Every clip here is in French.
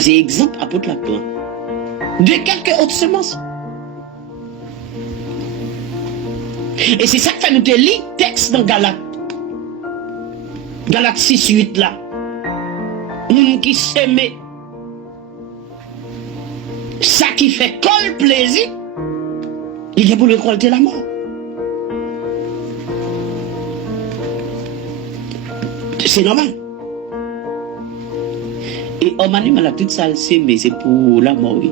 C'est exemple apôtre la plan. De quelques autres semences. Et c'est ça que fait nous te lire texte dans Galate. Galate 6, 8 là. Moun qui s'aime. Ça qui fait col plaisir. Il est pour le récolter la mort. C'est normal. Et homme animal a tout ça, mais c'est pour la mort, oui.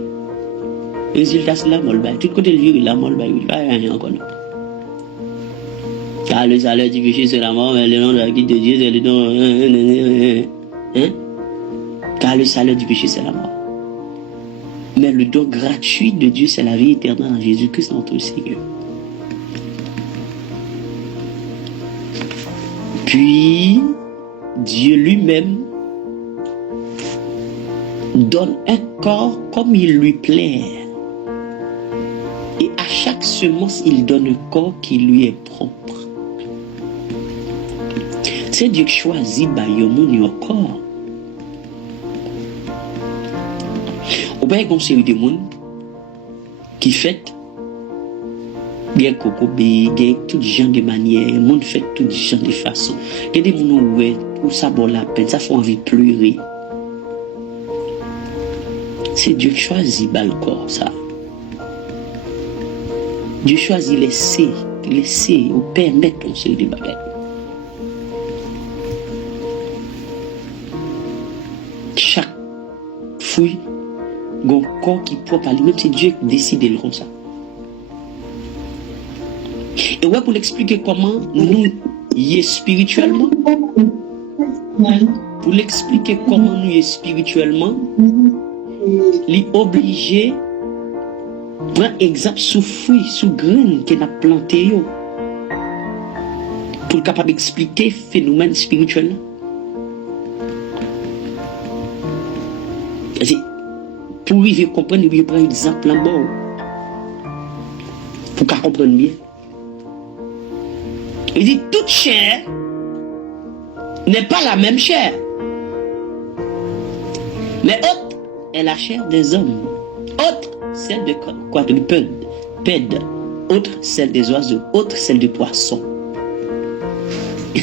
Le résultat, c'est la mort. Tout côté de lui, la mort, il va rien encore. Car le salaire du péché, c'est la mort, mais le nom de la guide de Dieu, c'est le don. Hein? Car le salaire du péché, c'est la mort. Mais le don gratuit de Dieu, c'est la vie éternelle en Jésus-Christ, notre Seigneur. Puis, Dieu lui-même donne un corps comme il lui plaît. Et à chaque semence, il donne un corps qui lui est propre. C'est Dieu qui choisit un corps. Ou bien, il y a une série de monde qui fait bien coco, bien tout genre de manière, le monde fait tout genre de façon. Il y a des gens où ça vaut la peine, ça fait envie de pleurer. C'est Dieu qui choisit le corps, ça. Dieu choisit laisser ou permettre une série de bagages. Chaque fruit, un corps qui peut parler, même c'est Dieu qui décide de le comme ça. Et ouais, pour l'expliquer comment nous y est spirituellement, pour l'expliquer comment nous y est spirituellement, les obligé prendre exemple sous fruit, sous graine qu'on a planté pour capable d'expliquer phénomène spirituel. Pour arriver à comprendre, il prend exemple en bas pour qu'on comprenne bien. Il dit toute chair n'est pas la même chair, mais autre est la chair des hommes, autre celle de quadrupèdes, autre celle des oiseaux, autre celle des poissons.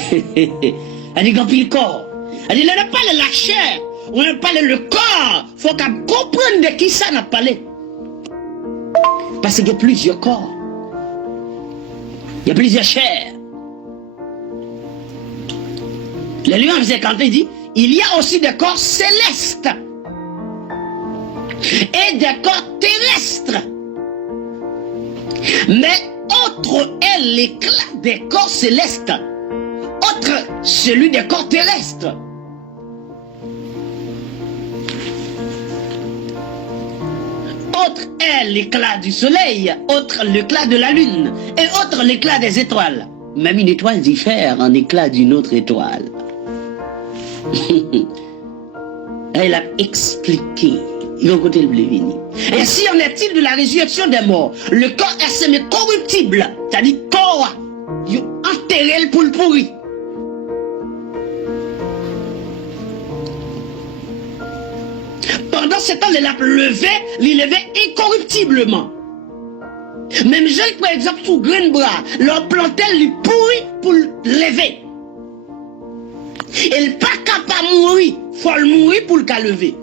Elle dit quand il corps, elle dit on n'a pas la chair, on n'a pas le corps, il faut qu'on comprenne de qui ça n'a parlé. Parce qu'il y a plusieurs corps, il y a plusieurs chairs. Le lion quand il dit il y a aussi des corps célestes et des corps terrestres. Mais autre est l'éclat des corps célestes, autre celui des corps terrestres. Autre est l'éclat du soleil, autre l'éclat de la lune, et autre l'éclat des étoiles. Même une étoile diffère en éclat d'une autre étoile. Elle a expliqué. Et si en est-il de la résurrection des morts? Le corps est semé corruptible, c'est-à-dire corps, il enterré pour le pourri. Pendant ce temps, il a levé, il levait incorruptiblement. Même jeune, par exemple, sous grain de bras, leur plantait le pourri pour le lever. Il n'est pas capable de mourir, il faut le mourir pour le lever.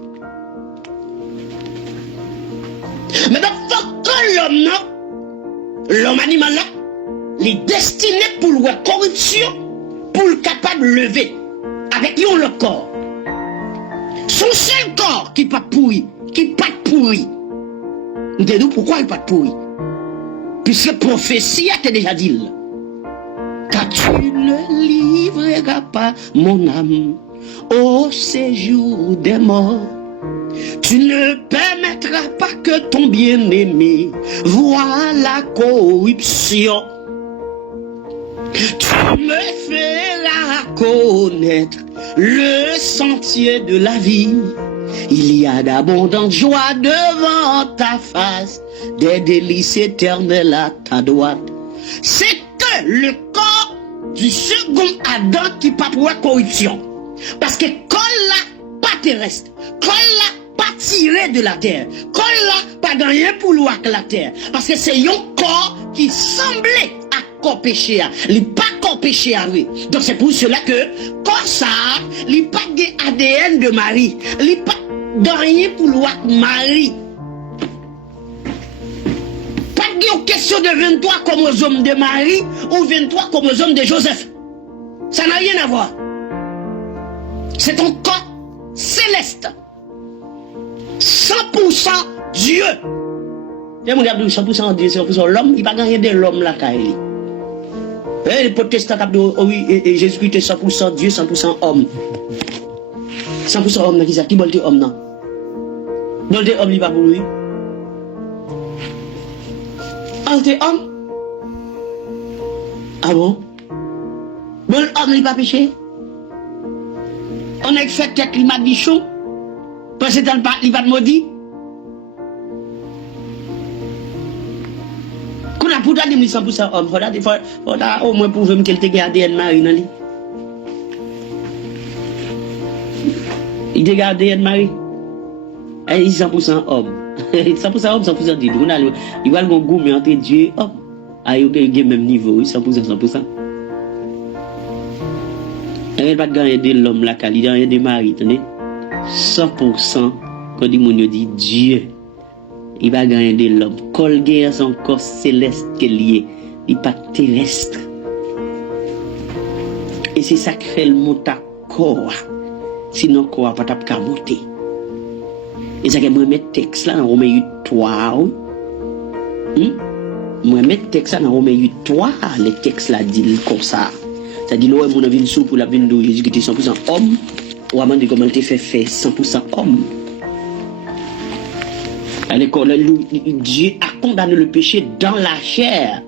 Mais donc, il faut que l'homme animal là, il est destiné pour la corruption, pour le capable de lever, avec lui le corps. Son seul corps qui n'est pas pourri, qui n'est pas pourri. Nous te disons pourquoi il n'est pas pourri? Puisque prophétie a déjà dit. Car tu ne livreras pas mon âme au séjour des morts. Tu ne permettras pas que ton bien-aimé voie la corruption. Tu me feras connaître le sentier de la vie. Il y a d'abondantes joies devant ta face, des délices éternelles à ta droite. C'est que le corps du second Adam qui pas pour la corruption. Parce que quand la pas terrestre, quand la pas retiré de la terre. Corps là, pas de rien pour lui avec la terre. Parce que c'est un corps qui semblait à corps péché. Il n'est pas corps péché à lui. Donc c'est pour cela que, corps ça, il n'a pas d'ADN de Marie. Il n'a pas de rien pour lui avec Marie. Pas de question de 23 chromosomes de Marie ou 23 chromosomes de Joseph. Ça n'a rien à voir. C'est un corps céleste. 100% Dieu. Et mon gars, 100% Dieu, 100% l'homme, il va gagner de l'homme là, Kaili. Et les protestants disent, oh oui, et Jésus-Christ est 100% Dieu, 100% homme. 100% homme, qui bolte homme, non? Bolte homme, il va pour lui. Bolte homme? Ah bon? Bolte homme, il va pécher? On a fait tête, il m'a dit chaud. Parce que dans le pas, il va te maudire. Quand on a pour dire 100% homme, il faut au moins prouver qu'il te garde ADN Marie dans lui. Il te garde ADN Marie. Il est 100% homme. 100% homme, 100% Dieu. Il va le goût, mais entre Dieu et homme. Il est au même niveau, 100%. Il n'y a pas de gagner de l'homme là, il n'y a rien de Marie, tenez. 100%, quand il dit Dieu, il va gagner de l'homme. Colguer son corps céleste qu'il est, il n'est pas terrestre. Et c'est ça qui fait le mot à corps. Sinon, corps va pas monter. Et ça que moi mettre texte là dans Romains 8, 3. Moi mettre texte là dans Romains 8, 3, le texte là dit comme ça. Ça dit, l'eau est mon avis sous pour la vie de Jésus qui était 100% homme, ou avant de comment il fait 100% homme. À l'école, Dieu a condamné le péché dans la chair,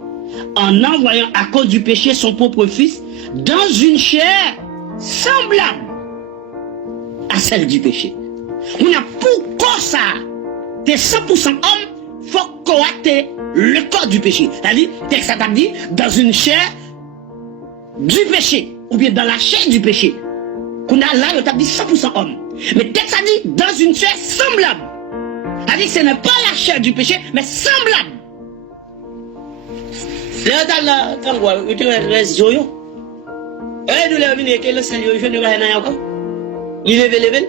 en envoyant à cause du péché son propre fils dans une chair semblable à celle du péché. On a pourquoi ça, t'es 100% homme, faut coater le corps du péché. C'est-à-dire, texte ça t'a dit, dans une chair du péché, ou bien dans la chair du péché. Qu'on a là, on t'a dit 100% homme. Mais texte ça dit, dans une chair semblable. C'est-à-dire, ce n'est pas la chair du péché, mais semblable. Là, quand on tu restes joyeux. Et nous l'avons vu que le Seigneur, je ne vois rien encore. Il lève.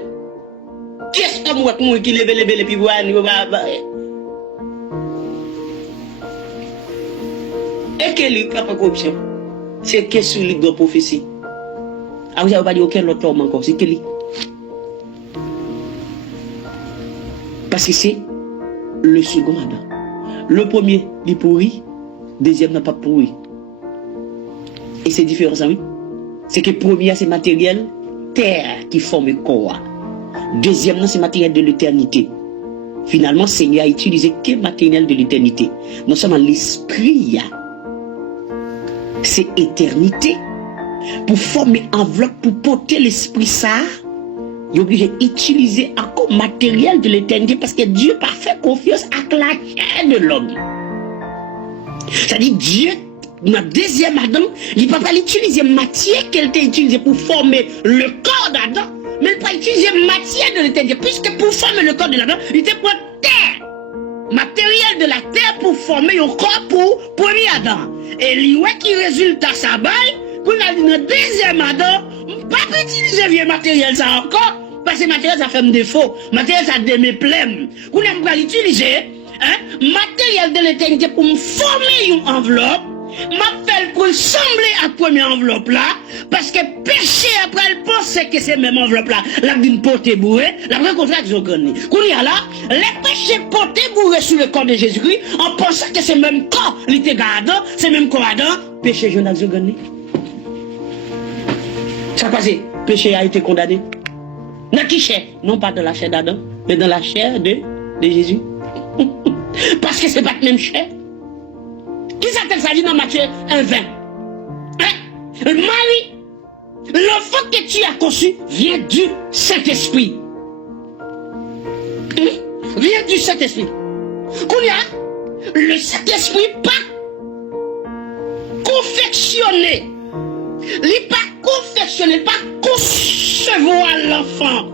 Qu'est-ce que qui lève et puis voir, et quelle est la corruption? C'est qu'est-ce que de prophétie. Ah, vous n'avez pas dit aucun autre homme encore, c'est quel? Parce que c'est le second Adam. Le premier, il est pourri, le deuxième n'a pas pourri. Et c'est différent, ça, oui? C'est que le premier, c'est matériel, terre qui forme le corps. Deuxièmement, c'est matériel de l'éternité. Finalement, Seigneur a utilisé quel matériel de l'éternité? Non seulement l'esprit, c'est éternité. Pour former enveloppe, pour porter l'esprit ça, il est obligé d'utiliser encore matériel de l'éternité parce que Dieu n'a pas fait confiance à la chair de l'homme. C'est-à-dire Dieu, dans le deuxième Adam, il ne peut pas utiliser matière qu'elle a utilisée pour former le corps d'Adam, mais il ne peut pas utiliser matière de l'éternité, puisque pour former le corps de l'Adam, il était pour terre. Matériel de la terre pour former un corps pour premier Adam. Et lui qui résulte à sa balle, qu'on a dit dans le deuxième Adam, pas utiliser vieux matériel ça encore, parce que matériel ça fait un défaut, matériel ça démet plein. Qu'on a pas utiliser, matériel de l'éternité pour me former une enveloppe, m'appelle pour ressembler à la première enveloppe là, parce que péché après elle pense que c'est même enveloppe là, la d'une portée bourrée, la vraie contrainte je connais. Qu'on y a là, les péchés portés bourrés sur le corps de Jésus-Christ, en pensant que c'est même corps, il était gardant, c'est même corps Adam, péché je n'ai connais. Ça passe, péché a été condamné. Dans qui chair? Non pas dans la chair d'Adam, mais dans la chair de Jésus. Parce que c'est pas la même chair. Qui s'appelle ça dit dans Matthieu 1:20? Marie, l'enfant que tu as conçu vient du Saint-Esprit. Vient du Saint-Esprit. Qu'on y a, le Saint-Esprit pas confectionné. Il n'est pas confectionné, pas concevoir l'enfant